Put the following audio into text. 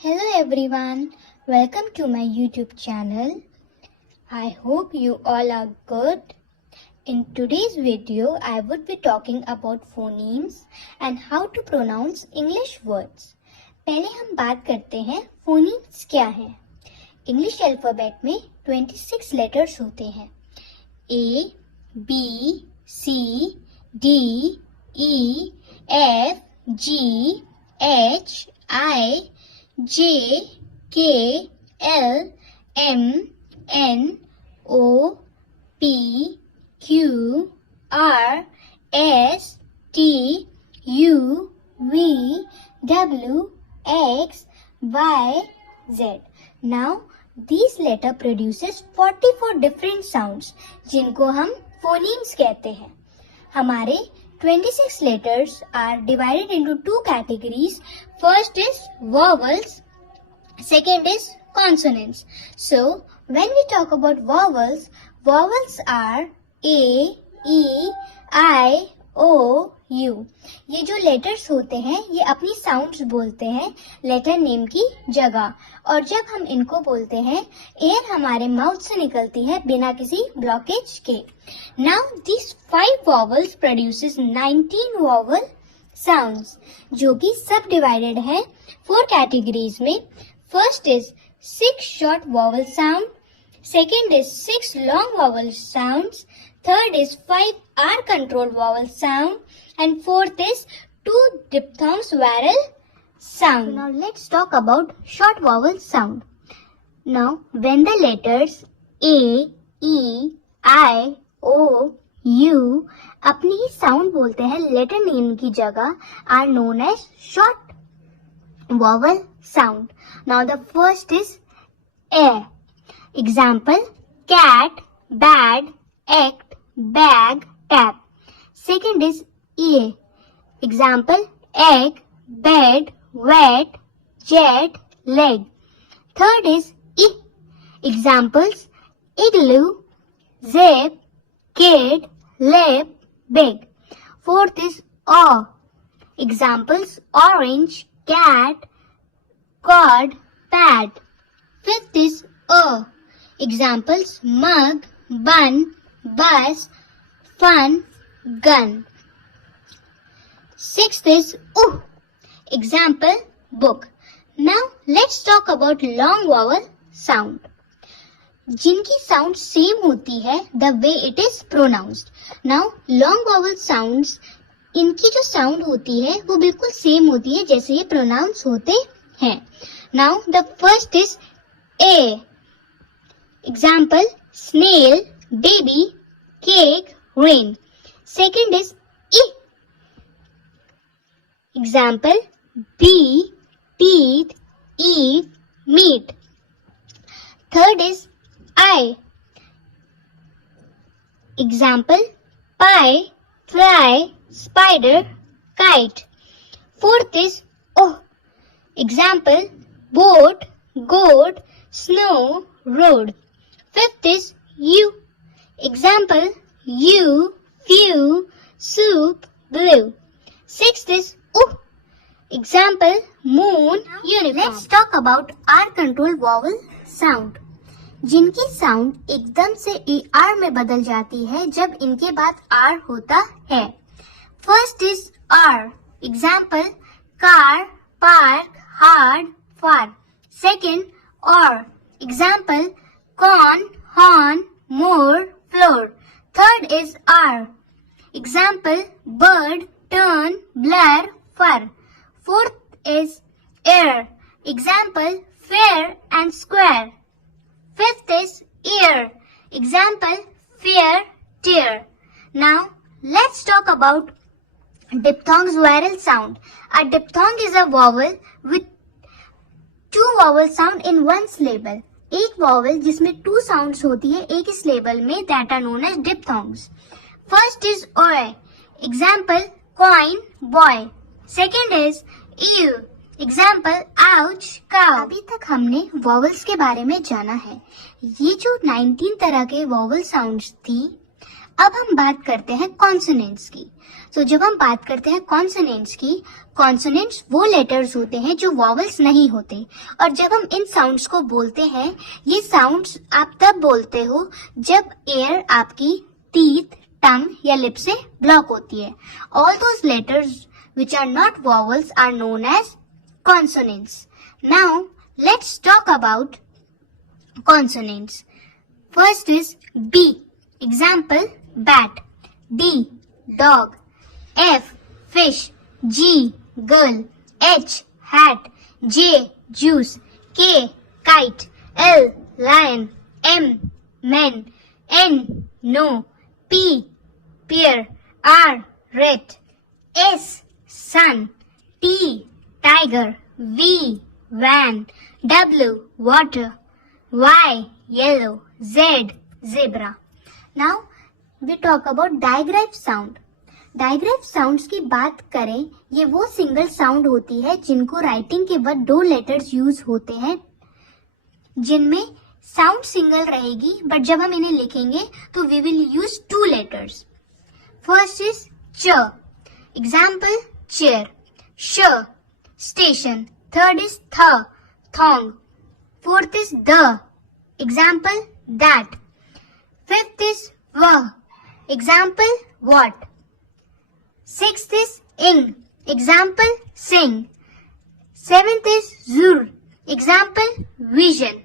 Hello everyone, welcome to my YouTube channel. I hope you all are good. In today's video, I would be talking about phonemes and how to pronounce English words. पहले हम बात करते हैं phonemes क्या है। English alphabet में 26 letters होते हैं। A, B, C, D, E, F, G, H, I, J, K, L, M, N, O, P, Q, R, S, T, U, V, W, X, Y, Z. Now, these letter produces 44 different sounds, जिनको हम phonemes कहते हैं। हमारे 26 letters are divided into two categories. First is vowels, second is consonants. So, when we talk about vowels, vowels are A, E, I, O, U. ये जो letters होते हैं ये अपनी साउंड्स बोलते हैं लेटर नेम की जगह, और जब हम इनको बोलते हैं एयर हमारे माउथ से निकलती है बिना किसी ब्लॉकेज के। Now this 5 vowels produces 19 vowel sounds, जो कि सब डिवाइडेड है 4 कैटेगरीज में। First is 6 short vowel sound, second is 6 long vowel sounds, third is 5 R controlled vowel sound, and fourth is 2 diphthongs vowel sound. Now let's talk about short vowel sound. Now when the letters A, E, I, O, U अपनी ही sound बोलते हैं letter name की जगह, are known as short vowel sound. Now the first is A. Example, cat, bad, act, bag, tap. Second is E. Example, egg, bed, wet, jet, leg. Third is E. Examples, igloo, zip, kid, lip, big. Fourth is O. Examples, orange, cat, cord, pad. Fifth is O. Examples, mug, bun, bus, fun, gun. Sixth is U. Example, book. Now let's talk about long vowel sound, जिनकी sound same होती है the way it is pronounced. Now long vowel sounds, इनकी जो sound होती है वो बिल्कुल same होती है जैसे ये प्रोनाउंस होते हैं। Now the first is A. Example, snail, baby, cake, rain. Second is E. Example, B, teeth, eat, meat. Third is I. Example, pie, fly, spider, kite. Fourth is O. Example, boat, goat, snow, road. Fifth is U. Example, you, few, soup, blue. Sixth is U. Example, moon, uniform. Let's talk about R control vowel sound, जिनकी sound एकदम से AR में बदल जाती है जब इनके बाद R होता है। First is R. Example, car, park, hard, far. Second, or. Example, corn, horn, more, floor. Third is R. Example, bird, turn, blur, fur. Fourth is air. Example, fair and square. Fifth is ear. Example, fair, tear. Now, let's talk about diphthongs vowel sound. A diphthong is a vowel with 2 vowel sound in one syllable. एक vowel जिसमें 2 sounds होती है एक ही syllable में, that are known as diphthongs. First is oe. Example, coin, boy. Second is ew. Example, ouch, cow. अभी तक हमने vowels के बारे में जाना है। ये जो 19 तरह के vowel sounds थी, अब हम बात करते हैं कॉन्सोनेंट्स की। तो जब हम बात करते हैं कॉन्सोनेंट्स की, कॉन्सोनेंट्स वो लेटर्स होते हैं जो वॉवल्स नहीं होते, और जब हम इन साउंड्स को बोलते हैं, ये साउंड्स आप तब बोलते हो जब एयर आपकी टीथ, टंग या लिप से ब्लॉक होती है। All those letters which are not vowels are known as consonants. Now, let's talk about consonants. First is B. Example, bat. D. Dog. F. Fish. G. Girl. H. Hat. J. Juice. K. Kite. L. Lion. M. Man. N. No. P. Pear. R. Rat. S. Sun. T. Tiger. V. Van. W. Water. Y. Yellow. Z. Zebra. Now we talk about digraph sound. Digraph sounds की बात करें, ये वो single sound होती है जिनको writing के बाद 2 लेटर्स यूज होते हैं, जिनमें साउंड सिंगल रहेगी, बट जब हम इन्हें लिखेंगे तो we will use 2 letters. First is ch. Example, chair. Sh. Station. Third is th. Thong. Fourth is the. Example, that. Fifth is wa. Example, what. Sixth is ing. Example, sing. Seventh is zur. Example, vision.